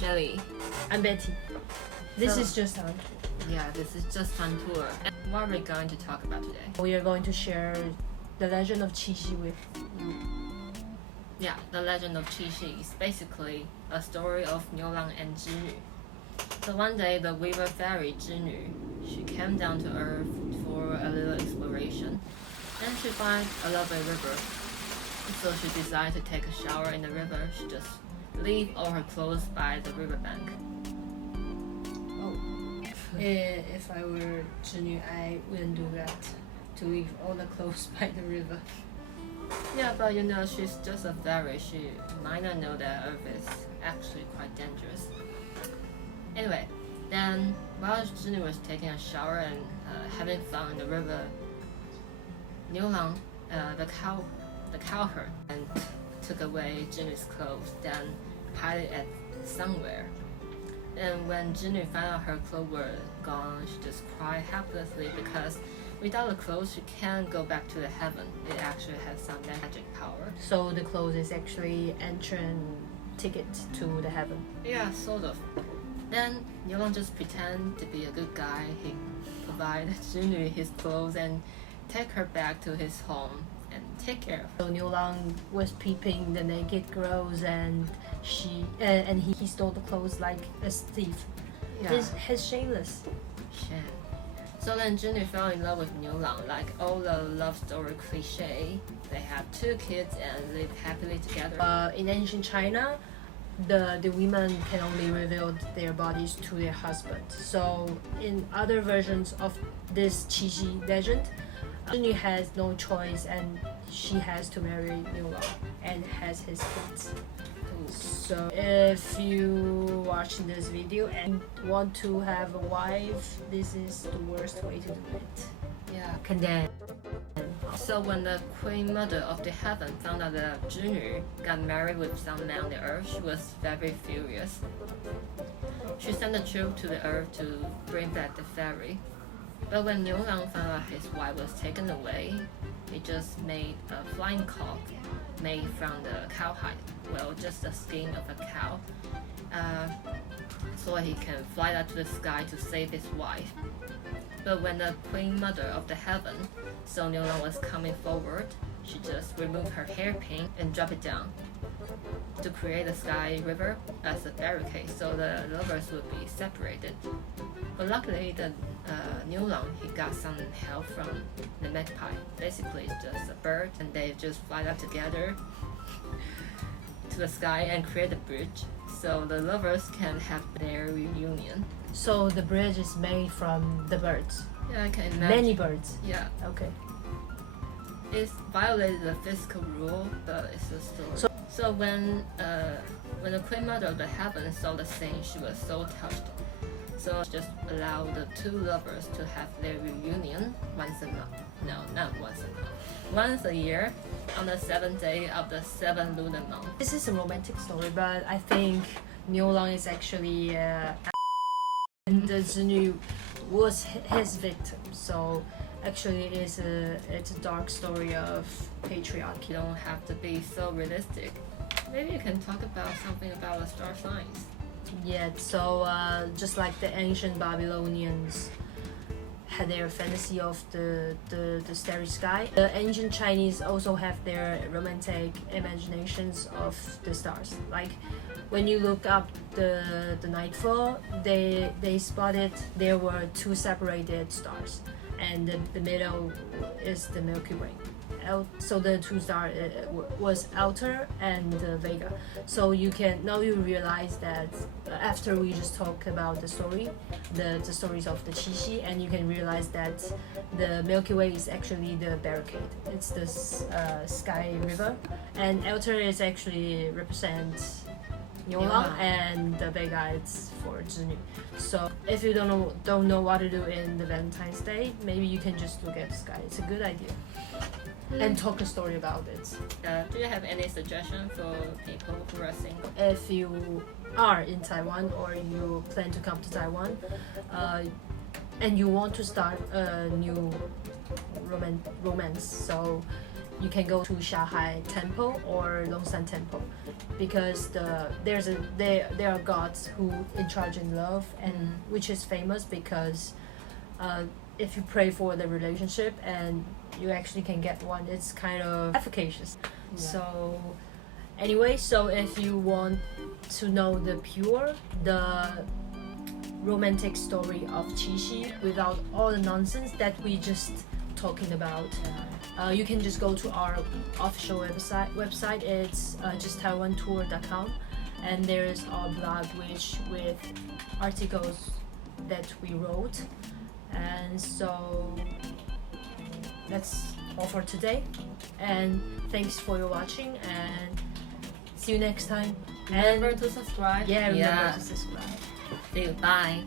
Shelly. I'm Betty. This is Justaiwantour. Yeah, this is Justaiwantour. And what are we going to talk about today? We are going to share the legend of Qixi with you. Yeah, the legend of Qixi is basically a story of Niulang and Zhinu. So one day, the river fairy Zhinu, she came down to earth for a little exploration, and she found a lovely river. So she decided to take a shower in the river. She just leave all her clothes by the riverbank. Oh, if I were Zhinu, I wouldn't do that. To leave all the clothes by the river. Yeah, but you know, she's just a fairy. She might not know that Earth is actually quite dangerous. Anyway, then while Zhinu was taking a shower and having fun in the river, Niulang, the cowherd, and took away Zhinu's clothes, then hid it at somewhere. And when Zhinu found out her clothes were gone, she just cried helplessly because without the clothes, she can't go back to the heaven. It actually has some magic power. So the clothes is actually entrance ticket to the heaven. Yeah, sort of. Then Niulang just pretend to be a good guy. He provided Zhinu his clothes and take her back to his home and take care of her. So Niulang was peeping the naked girls, and he stole the clothes like a thief. Yeah. He's shameless. Shame. So then Zhinu fell in love with Niulang, like all the love story cliche. They have 2 kids and live happily together. In ancient China, the women can only reveal their bodies to their husband. So in other versions of this Qixi legend, Zhinu has no choice and she has to marry Niulang and has his kids. So if you watch this video and want to have a wife, this is the worst way to do it. Yeah. Condemn. So when the queen mother of the heaven found out that Zhinu got married with some man on the earth, she was very furious. She sent a troop to the earth to bring back the fairy. But when Niulang found out his wife was taken away, he just made a flying cock made from the cowhide. Well, just the skin of a cow. So he can fly up to the sky to save his wife. But when the queen mother of the heaven saw Niulang was coming forward, she just removed her hairpin and dropped it down to create the sky river as a barricade so the lovers would be separated. But luckily, the Niulang, he got some help from the magpie. Basically, it's just a bird, and they just fly up together to the sky and create a bridge so the lovers can have their reunion. So the bridge is made from the birds. Yeah, I can imagine. Many birds. Yeah. Okay. It's violated the physical rule, but it's a story. So when the queen mother of the heaven saw the scene, she was so touched. So she just allowed the 2 lovers to have their reunion once a month. No, not once a month. Once a year, on the 7th day of the 7th lunar month. This is a romantic story, but I think Niulang is actually and Zhinu was his victim. So actually, it's a dark story of patriarchy. You don't have to be so realistic. Maybe you can talk about something about the star signs. Yeah, so just like the ancient Babylonians had their fantasy of the starry sky, the ancient Chinese also have their romantic imaginations of the stars. Like when you look up the nightfall, they spotted there were 2 separated stars, and the middle is the Milky Way. So the 2 stars was Altair and Vega. So you realize that after we just talk about the stories of the Qixi, and you can realize that the Milky Way is actually the barricade. It's the sky river, and Altair is actually represents Niulang, and the Vega is for Zhinu. So if you don't know what to do in the Valentine's Day, maybe you can just look at the sky. It's a good idea. And talk a story about it. Do you have any suggestion for people who are single? If you are in Taiwan or you plan to come to Taiwan, and you want to start a new romance, so you can go to Shanghai Temple or Longshan Temple, because there are gods who in charge in love, and which is famous because if you pray for the relationship and you actually can get one, it's kind of efficacious. Yeah. So anyway, so if you want to know the romantic story of Qixi without all the nonsense that we just talking about, you can just go to our official website. It's Justaiwantour.com, and there's our blog with articles that we wrote. And so that's all for today, and thanks for your watching, and see you next time. Remember to subscribe. Remember to subscribe. See you. Bye.